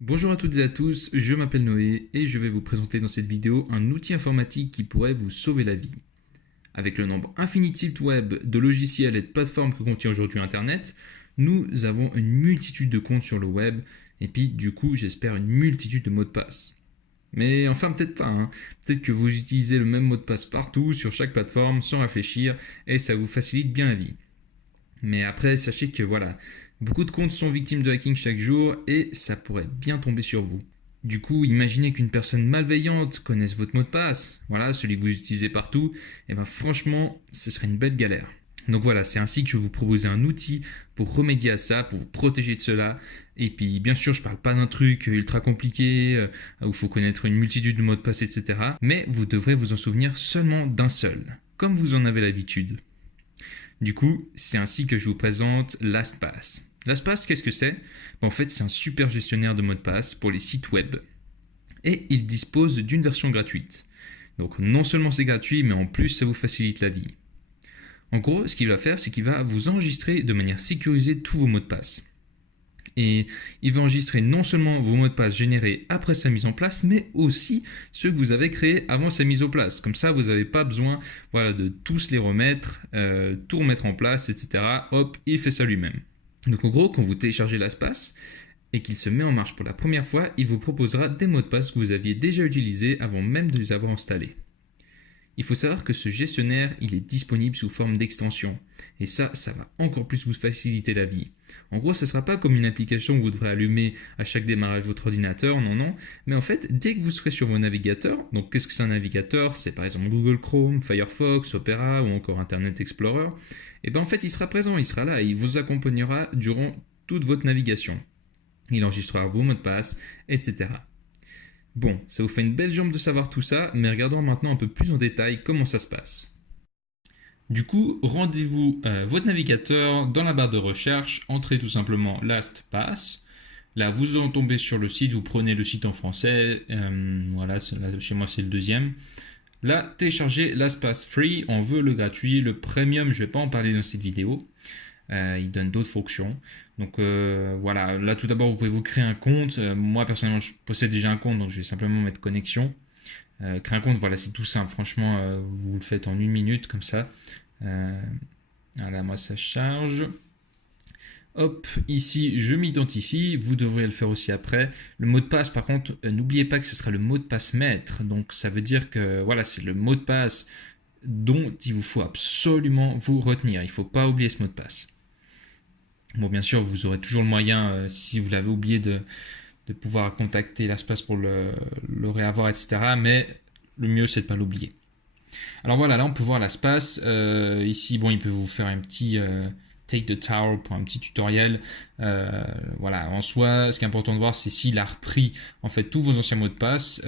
Bonjour à toutes et à tous, je m'appelle Noé et je vais vous présenter dans cette vidéo un outil informatique qui pourrait vous sauver la vie. Avec le nombre infinitif web de logiciels et de plateformes que contient aujourd'hui Internet, nous avons une multitude de comptes sur le web et puis du coup j'espère une multitude de mots de passe. Mais enfin peut-être pas, hein. Peut-être que vous utilisez le même mot de passe partout sur chaque plateforme sans réfléchir et ça vous facilite bien la vie. Mais après, sachez que voilà, beaucoup de comptes sont victimes de hacking chaque jour et ça pourrait bien tomber sur vous. Du coup, imaginez qu'une personne malveillante connaisse votre mot de passe, voilà, celui que vous utilisez partout, et bien franchement, ce serait une belle galère. Donc voilà, c'est ainsi que je vais vous proposer un outil pour remédier à ça, pour vous protéger de cela. Et puis, bien sûr, je ne parle pas d'un truc ultra compliqué où il faut connaître une multitude de mots de passe, etc. Mais vous devrez vous en souvenir seulement d'un seul, comme vous en avez l'habitude. Du coup, c'est ainsi que je vous présente LastPass. LastPass, qu'est-ce que c'est? En fait, c'est un super gestionnaire de mots de passe pour les sites web. Et il dispose d'une version gratuite. Donc non seulement c'est gratuit, mais en plus ça vous facilite la vie. En gros, ce qu'il va faire, c'est qu'il va vous enregistrer de manière sécurisée tous vos mots de passe. Et il va enregistrer non seulement vos mots de passe générés après sa mise en place, mais aussi ceux que vous avez créés avant sa mise en place. Comme ça, vous n'avez pas besoin de tous les remettre, tout remettre en place, etc. Hop, il fait ça lui-même. Donc en gros, quand vous téléchargez l'espace et qu'il se met en marche pour la première fois, il vous proposera des mots de passe que vous aviez déjà utilisés avant même de les avoir installés. Il faut savoir que ce gestionnaire, il est disponible sous forme d'extension. Et ça va encore plus vous faciliter la vie. En gros, ce ne sera pas comme une application que vous devrez allumer à chaque démarrage de votre ordinateur, non. Mais en fait, dès que vous serez sur vos navigateurs, donc qu'est-ce que c'est un navigateur? C'est par exemple Google Chrome, Firefox, Opera ou encore Internet Explorer. Et bien en fait, il sera présent, il sera là et il vous accompagnera durant toute votre navigation. Il enregistrera vos mots de passe, etc. Bon, ça vous fait une belle jambe de savoir tout ça, mais regardons maintenant un peu plus en détail comment ça se passe. Du coup, rendez-vous votre navigateur dans la barre de recherche, entrez tout simplement LastPass. Là, vous en tombez sur le site, vous prenez le site en français, voilà, là, chez moi c'est le deuxième. Là, téléchargez LastPass Free, on veut le gratuit, le premium, je ne vais pas en parler dans cette vidéo. Il donne d'autres fonctions. Donc voilà, là tout d'abord vous pouvez vous créer un compte. Moi personnellement je possède déjà un compte, donc je vais simplement mettre connexion. Créer un compte, voilà, c'est tout simple. Franchement, vous le faites en une minute comme ça. Voilà, moi ça charge. Hop, ici je m'identifie, vous devrez le faire aussi après. Le mot de passe, par contre, n'oubliez pas que ce sera le mot de passe maître. Donc ça veut dire que voilà, c'est le mot de passe dont il vous faut absolument vous retenir. Il ne faut pas oublier ce mot de passe. Bon, bien sûr, vous aurez toujours le moyen, si vous l'avez oublié, de pouvoir contacter l'espace pour le réavoir, etc. Mais le mieux, c'est de ne pas l'oublier. Alors voilà, là, on peut voir l'espace. Ici, bon, il peut vous faire un petit take the tower pour un petit tutoriel. Voilà, en soi, ce qui est important de voir, c'est s'il a repris en fait tous vos anciens mots de passe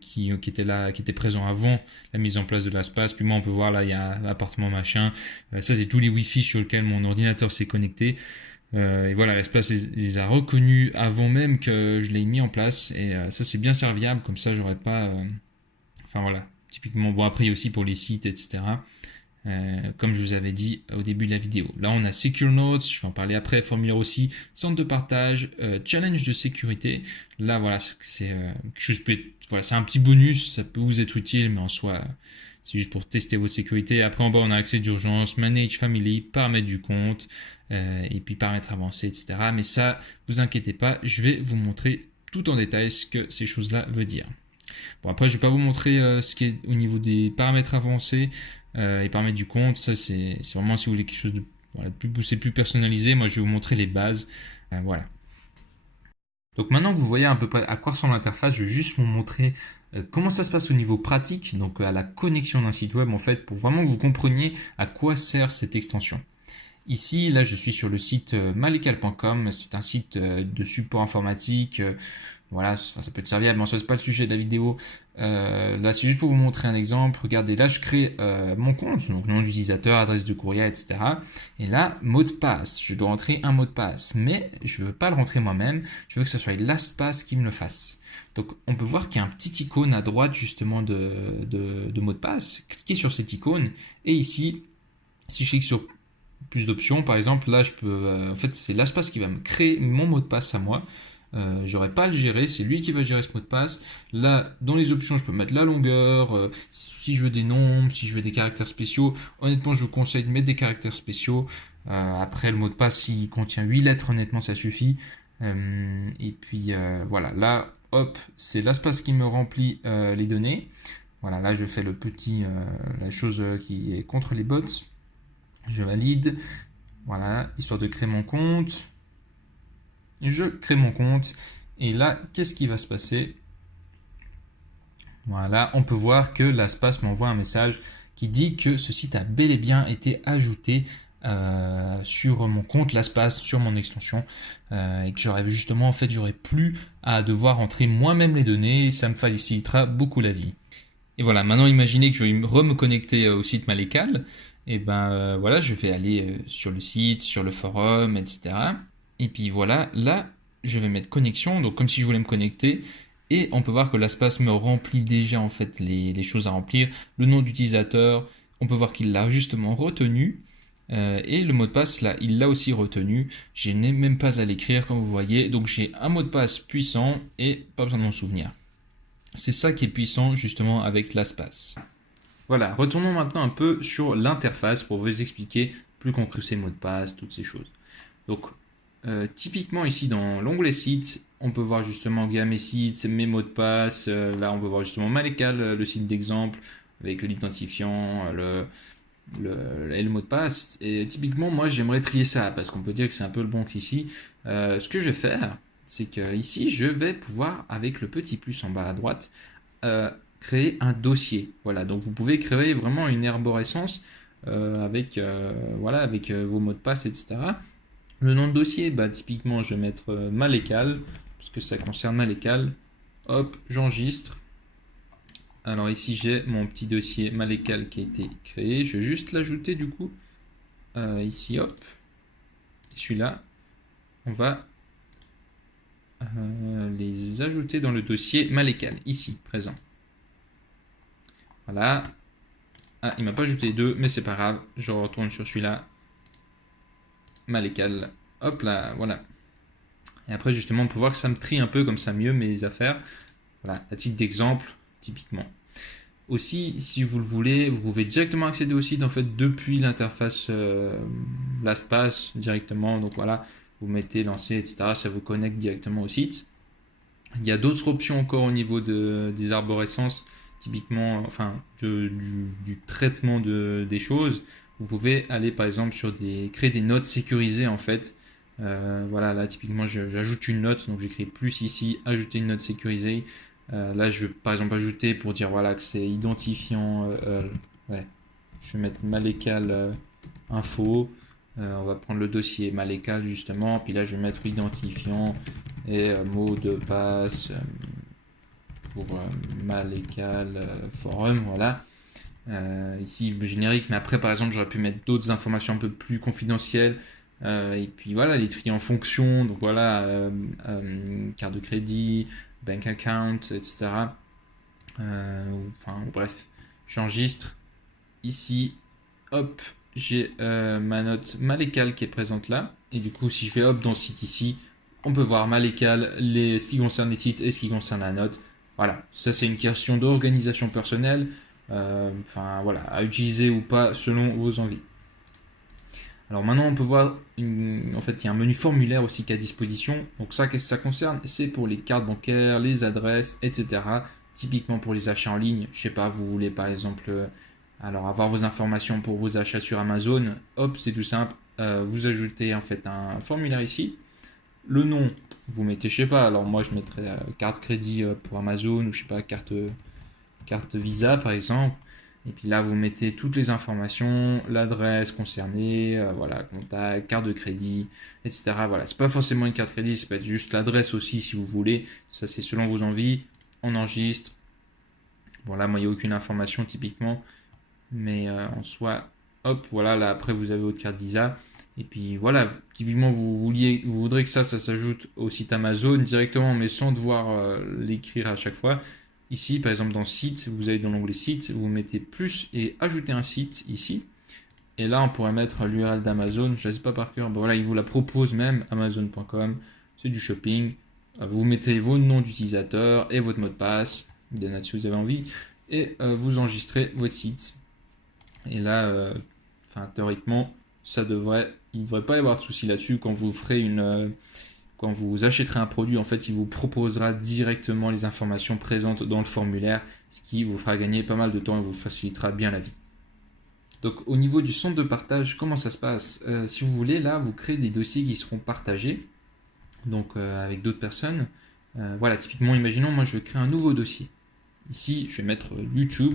qui étaient là, qui étaient présents avant la mise en place de l'espace. Puis moi, on peut voir là, il y a appartement machin. Ça, c'est tous les Wi-Fi sur lesquels mon ordinateur s'est connecté. Et voilà, l'espace les a reconnus avant même que je l'ai mis en place. Et ça, c'est bien serviable. Comme ça, j'aurais pas. Enfin voilà, typiquement, bon, après, il y a aussi pour les sites, etc. Comme je vous avais dit au début de la vidéo. Là, on a Secure Notes, je vais en parler après, formulaire aussi, centre de partage, challenge de sécurité. Là, voilà, c'est quelque chose voilà, c'est un petit bonus, ça peut vous être utile, mais en soi, c'est juste pour tester votre sécurité. Après, en bas, on a accès d'urgence, manage family, paramètres du compte, et puis paramètres avancés, etc. Mais ça, vous inquiétez pas, je vais vous montrer tout en détail ce que ces choses-là veulent dire. Bon, après, je ne vais pas vous montrer ce qui est au niveau des paramètres avancés et paramètres du compte. Ça, c'est vraiment si vous voulez quelque chose de, voilà, de plus poussé, plus personnalisé. Moi, je vais vous montrer les bases. Voilà. Donc maintenant que vous voyez à peu près à quoi ressemble l'interface, je vais juste vous montrer comment ça se passe au niveau pratique, donc à la connexion d'un site web en fait, pour vraiment que vous compreniez à quoi sert cette extension. Ici, là, je suis sur le site malecal.com. C'est un site de support informatique. Voilà, ça peut être serviable, mais ça, c'est pas le sujet de la vidéo. Là, c'est juste pour vous montrer un exemple. Regardez, là, je crée mon compte, donc nom d'utilisateur, adresse de courrier, etc. Et là, mot de passe. Je dois rentrer un mot de passe, mais je ne veux pas le rentrer moi-même. Je veux que ce soit LastPass qui me le fasse. Donc, on peut voir qu'il y a un petit icône à droite, justement, de mot de passe. Cliquez sur cette icône. Et ici, si je clique sur plus d'options. Par exemple, là, je peux, en fait, c'est l'espace qui va me créer mon mot de passe à moi. j'aurai pas à le gérer, c'est lui qui va gérer ce mot de passe. Là, dans les options, je peux mettre la longueur, si je veux des nombres, si je veux des caractères spéciaux. Honnêtement, je vous conseille de mettre des caractères spéciaux. Après, le mot de passe, s'il contient 8 lettres, honnêtement, ça suffit. Et puis, voilà, là, hop, c'est l'espace qui me remplit les données. Voilà, là, je fais la chose qui est contre les bots. Je valide. Voilà, histoire de créer mon compte. Je crée mon compte. Et là, qu'est-ce qui va se passer? Voilà, on peut voir que l'espace m'envoie un message qui dit que ce site a bel et bien été ajouté sur mon compte l'espace, sur mon extension, et que j'aurais plus à devoir entrer moi-même les données, et ça me facilitera beaucoup la vie. Et voilà, maintenant imaginez que je vais me connecter au site Malécal, et ben voilà, je vais aller sur le site, sur le forum, etc. Et puis voilà, là, je vais mettre connexion, donc comme si je voulais me connecter, et on peut voir que l'espace me remplit déjà en fait les choses à remplir, le nom d'utilisateur, on peut voir qu'il l'a justement retenu, et le mot de passe là, il l'a aussi retenu, je n'ai même pas à l'écrire comme vous voyez, donc j'ai un mot de passe puissant et pas besoin de m'en souvenir. C'est ça qui est puissant justement avec l'espace. Voilà, retournons maintenant un peu sur l'interface pour vous expliquer plus concrètement ces mots de passe, toutes ces choses. Donc, typiquement ici dans l'onglet site, on peut voir justement via mes sites, mes mots de passe. Là, on peut voir justement Malécal, le site d'exemple avec l'identifiant, le mot de passe. Et typiquement, moi, j'aimerais trier ça parce qu'on peut dire que c'est un peu le Bronx ici. Ce que je vais faire, c'est que ici, je vais pouvoir, avec le petit plus en bas à droite, créer un dossier. Voilà, donc vous pouvez créer vraiment une arborescence avec vos mots de passe, etc. Le nom de dossier, bah, typiquement, je vais mettre Malécal, parce que ça concerne Malécal. Hop, j'enregistre. Alors ici, j'ai mon petit dossier Malécal qui a été créé. Je vais juste l'ajouter du coup. Ici, hop. Celui-là, on va les ajouter dans le dossier Malécal, ici, présent. Voilà. Ah, il m'a pas ajouté deux, mais c'est pas grave. Je retourne sur celui-là. Malécal. Hop là, voilà. Et après, justement, on peut voir que ça me trie un peu comme ça mieux mes affaires. Voilà, à titre d'exemple, typiquement. Aussi, si vous le voulez, vous pouvez directement accéder au site en fait depuis l'interface LastPass directement. Donc voilà, vous mettez lancer, etc. Ça vous connecte directement au site. Il y a d'autres options encore au niveau des arborescences, typiquement, enfin, du traitement des choses. Vous pouvez aller par exemple sur créer des notes sécurisées en fait. Voilà, là typiquement j'ajoute une note, donc j'écris plus ici, ajouter une note sécurisée. Là je vais par exemple ajouter pour dire voilà que c'est identifiant, ouais, je vais mettre Malécal info. On va prendre le dossier Malécal justement, puis là je vais mettre l'identifiant et mot de passe pour Malécal forum, voilà. Ici le générique, mais après par exemple j'aurais pu mettre d'autres informations un peu plus confidentielles. Et puis voilà, les trier en fonction, donc voilà, carte de crédit, bank account, etc. Enfin bref, j'enregistre ici, hop, j'ai ma note Malécal qui est présente là, et du coup si je vais hop dans le site ici, on peut voir Malécal, ce qui concerne les sites et ce qui concerne la note. Voilà, ça c'est une question d'organisation personnelle, enfin voilà, à utiliser ou pas selon vos envies. Alors maintenant, on peut voir, en fait, il y a un menu formulaire aussi qui est à disposition. Donc ça, qu'est-ce que ça concerne? C'est pour les cartes bancaires, les adresses, etc. Typiquement pour les achats en ligne. Je sais pas, vous voulez par exemple alors avoir vos informations pour vos achats sur Amazon. Hop, c'est tout simple. Vous ajoutez en fait un formulaire ici. Le nom, vous mettez, je sais pas, alors moi je mettrais carte crédit pour Amazon ou je sais pas, carte Visa par exemple. Et puis là, vous mettez toutes les informations, l'adresse concernée, voilà, contact, carte de crédit, etc. Voilà, c'est pas forcément une carte crédit, ça peut être juste l'adresse aussi si vous voulez. Ça, c'est selon vos envies. On enregistre. Bon, là, moi, il n'y a aucune information typiquement. Mais en soi, hop, voilà, là, après, vous avez votre carte Visa. Et puis voilà, typiquement, vous voudrez que ça s'ajoute au site Amazon directement, mais sans devoir l'écrire à chaque fois. Ici, par exemple, dans site, vous allez dans l'onglet site, vous mettez plus et ajouter un site ici. Et là, on pourrait mettre l'URL d'Amazon. Je ne sais pas par cœur. Bon, voilà, il vous la propose même, amazon.com. C'est du shopping. Vous mettez vos noms d'utilisateurs et votre mot de passe, des notes si vous avez envie, et vous enregistrez votre site. Et là, théoriquement, il ne devrait pas y avoir de souci là-dessus. Quand vous achèterez un produit, en fait, il vous proposera directement les informations présentes dans le formulaire, ce qui vous fera gagner pas mal de temps et vous facilitera bien la vie. Donc au niveau du centre de partage, comment ça se passe? Si vous voulez, là, vous créez des dossiers qui seront partagés, donc avec d'autres personnes. Voilà, typiquement, imaginons, moi je crée un nouveau dossier. Ici, je vais mettre YouTube.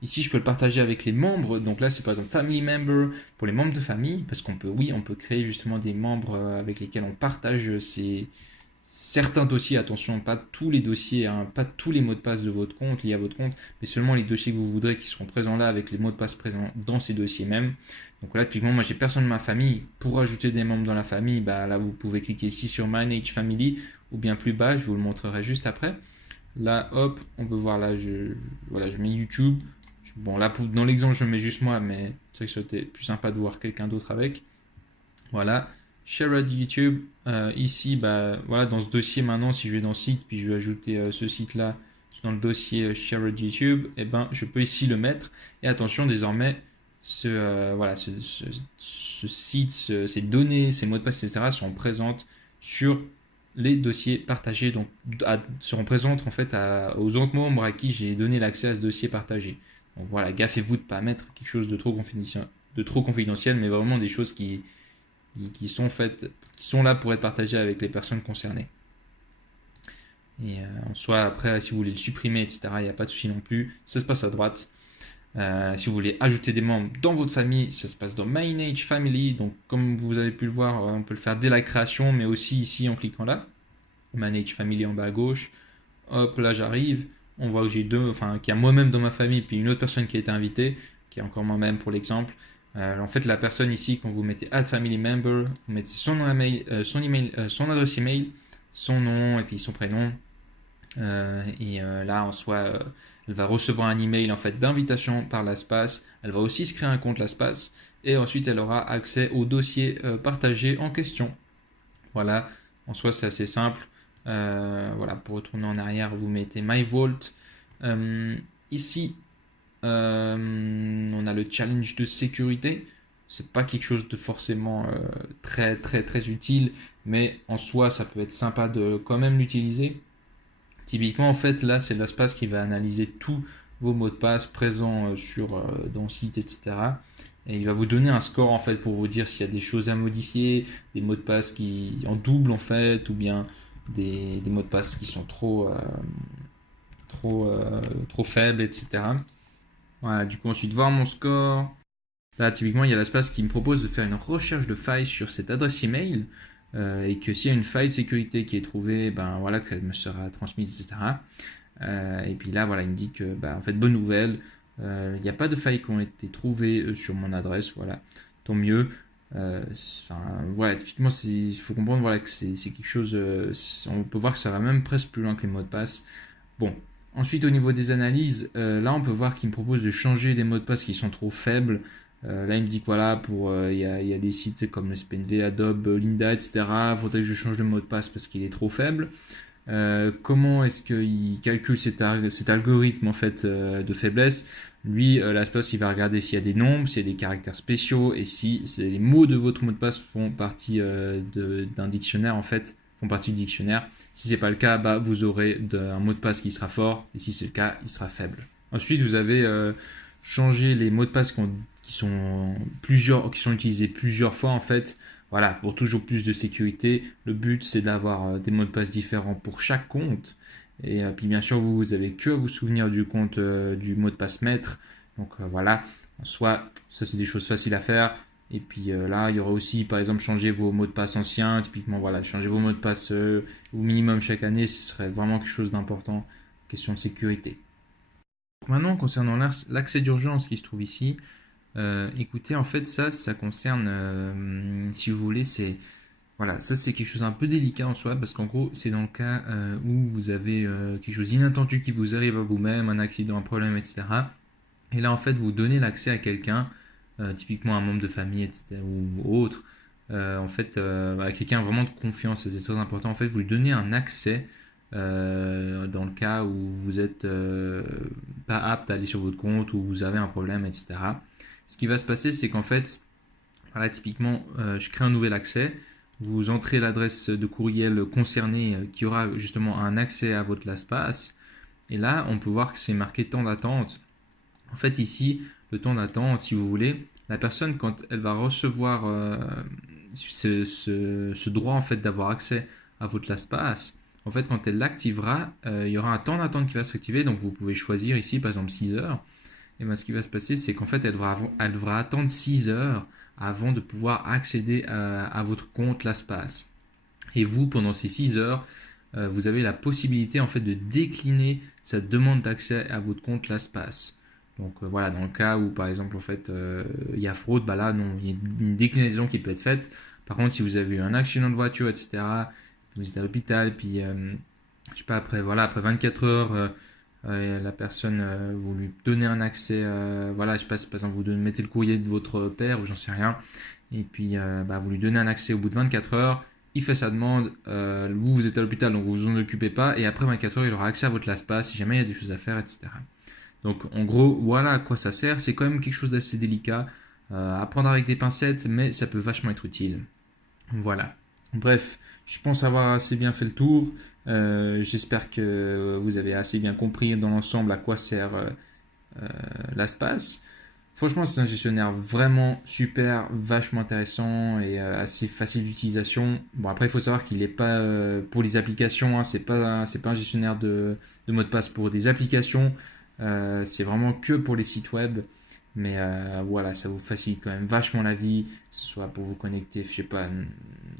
Ici, je peux le partager avec les membres. Donc là, c'est par exemple Family Member pour les membres de famille, parce qu'on peut, oui, on peut créer justement des membres avec lesquels on partage certains dossiers. Attention, pas tous les dossiers, hein, pas tous les mots de passe de votre compte liés à votre compte, mais seulement les dossiers que vous voudrez qui seront présents là avec les mots de passe présents dans ces dossiers même. Donc là, typiquement, moi, j'ai personne de ma famille. Pour ajouter des membres dans la famille, bah, là, vous pouvez cliquer ici sur Manage Family ou bien plus bas, je vous le montrerai juste après. Là, hop, on peut voir là, voilà, je mets YouTube. Bon, là, dans l'exemple, je mets juste moi, mais c'est vrai que c'était plus sympa de voir quelqu'un d'autre avec. Voilà, Shared YouTube. Ici, bah, voilà, dans ce dossier maintenant, si je vais dans site, puis je vais ajouter ce site-là dans le dossier Shared YouTube, et ben, je peux ici le mettre. Et attention, désormais, voilà, ce site, ces données, ces mots de passe, etc., sont présentes sur les dossiers partagés, donc seront présentes en fait aux autres membres à qui j'ai donné l'accès à ce dossier partagé. Donc voilà, gaffez-vous de ne pas mettre quelque chose de trop confidentiel, mais vraiment des choses qui sont là pour être partagées avec les personnes concernées. Et en soi, après, si vous voulez le supprimer, etc., il n'y a pas de souci non plus. Ça se passe à droite. Si vous voulez ajouter des membres dans votre famille, ça se passe dans Manage Family. Donc, comme vous avez pu le voir, on peut le faire dès la création, mais aussi ici en cliquant là. Manage Family en bas à gauche. Hop, là j'arrive. On voit que j'ai qu'il y a moi-même dans ma famille, puis une autre personne qui a été invitée, qui est encore moi-même pour l'exemple. En fait, la personne ici, quand vous mettez Add Family Member, vous mettez son nom email, son adresse email, son nom et puis son prénom. Là, en soi, elle va recevoir un email en fait d'invitation par l'espace. Elle va aussi se créer un compte l'espace et ensuite elle aura accès au dossier partagé en question. Voilà, en soi c'est assez simple. Voilà, pour retourner en arrière, vous mettez My Vault. Ici, on a le challenge de sécurité. C'est pas quelque chose de forcément très très très utile, mais en soi ça peut être sympa de quand même l'utiliser. Typiquement, en fait, là, c'est l'espace qui va analyser tous vos mots de passe présents dans le site, etc. Et il va vous donner un score, en fait, pour vous dire s'il y a des choses à modifier, des mots de passe qui en double, en fait, ou bien des mots de passe qui sont trop faibles, etc. Voilà, du coup, ensuite, voir mon score. Là, typiquement, il y a l'espace qui me propose de faire une recherche de failles sur cette adresse email. Et que s'il y a une faille de sécurité qui est trouvée, ben voilà, qu'elle me sera transmise, etc. Et puis là, voilà, il me dit que, en fait, bonne nouvelle, il n'y a pas de failles qui ont été trouvées sur mon adresse, voilà, tant mieux. Voilà, typiquement, il faut comprendre voilà, que c'est quelque chose, on peut voir que ça va même presque plus loin que les mots de passe. Bon, ensuite, au niveau des analyses, là, on peut voir qu'il me propose de changer des mots de passe qui sont trop faibles. Là, il me dit que voilà, il y a des sites comme le SPNV, Adobe, Lynda, etc. Il faudrait que je change de mot de passe parce qu'il est trop faible. Comment est-ce qu'il calcule cet algorithme en fait de faiblesse? Lui, l'espace, il va regarder s'il y a des nombres, s'il y a des caractères spéciaux et si les mots de votre mot de passe font partie d'un dictionnaire en fait, font partie du dictionnaire. Si c'est pas le cas, vous aurez un mot de passe qui sera fort et si c'est le cas, il sera faible. Ensuite, vous avez changé les mots de passe qui sont utilisés plusieurs fois en fait. Voilà, pour toujours plus de sécurité, le but c'est d'avoir des mots de passe différents pour chaque compte. Et puis bien sûr, vous avez que à vous souvenir du compte du mot de passe maître. Donc voilà, en soi, ça c'est des choses faciles à faire. Et puis là, il y aura aussi par exemple changer vos mots de passe anciens. Typiquement, voilà, changer vos mots de passe au minimum chaque année, ce serait vraiment quelque chose d'important, question de sécurité. Maintenant, concernant l'accès d'urgence qui se trouve ici, écoutez, en fait, ça concerne, si vous voulez, voilà, ça c'est quelque chose un peu délicat en soi, parce qu'en gros, c'est dans le cas où vous avez quelque chose d'inattendu qui vous arrive à vous-même, un accident, un problème, etc. Et là, en fait, vous donnez l'accès à quelqu'un, typiquement un membre de famille, etc., ou autre, en fait, à quelqu'un vraiment de confiance, c'est très important. En fait, vous lui donnez un accès dans le cas où vous êtes pas apte à aller sur votre compte ou vous avez un problème, etc. Ce qui va se passer, c'est qu'en fait, voilà, typiquement, je crée un nouvel accès. Vous entrez l'adresse de courriel concernée qui aura justement un accès à votre LastPass. Et là, on peut voir que c'est marqué temps d'attente. En fait, ici, le temps d'attente, si vous voulez, la personne, quand elle va recevoir ce droit en fait d'avoir accès à votre LastPass, en fait, quand elle l'activera, il y aura un temps d'attente qui va s'activer. Donc, vous pouvez choisir ici, par exemple, 6 heures. Et bien, ce qui va se passer, c'est qu'en fait, elle devra attendre 6 heures avant de pouvoir accéder à votre compte LastPass. Et vous, pendant ces 6 heures, vous avez la possibilité en fait de décliner sa demande d'accès à votre compte LastPass. Donc voilà, dans le cas où par exemple en fait il y a fraude, bah là non, il y a une déclinaison qui peut être faite. Par contre, si vous avez eu un accident de voiture, etc., vous êtes à l'hôpital, puis je sais pas, après 24 heures, la personne, vous lui donnez un accès, voilà, je sais pas, si par exemple vous mettez le courrier de votre père ou j'en sais rien, et puis vous lui donnez un accès au bout de 24 heures, il fait sa demande, vous êtes à l'hôpital donc vous vous en occupez pas, et après 24 heures il aura accès à votre LastPass si jamais il y a des choses à faire, etc. Donc en gros, voilà à quoi ça sert, c'est quand même quelque chose d'assez délicat, à prendre avec des pincettes, mais ça peut vachement être utile. Voilà. Bref, je pense avoir assez bien fait le tour. J'espère que vous avez assez bien compris dans l'ensemble à quoi sert LastPass. Franchement, c'est un gestionnaire vraiment super, vachement intéressant et assez facile d'utilisation. Bon, après, il faut savoir qu'il n'est pas pour les applications, hein, c'est pas un gestionnaire de mot de passe pour des applications. C'est vraiment que pour les sites web. Mais voilà, ça vous facilite quand même vachement la vie, que ce soit pour vous connecter, je sais pas,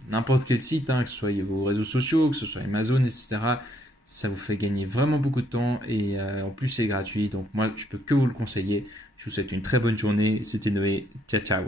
n'importe quel site, hein, que ce soit vos réseaux sociaux, que ce soit Amazon, etc. Ça vous fait gagner vraiment beaucoup de temps et en plus c'est gratuit. Donc moi, je peux que vous le conseiller. Je vous souhaite une très bonne journée. C'était Noé. Ciao, ciao.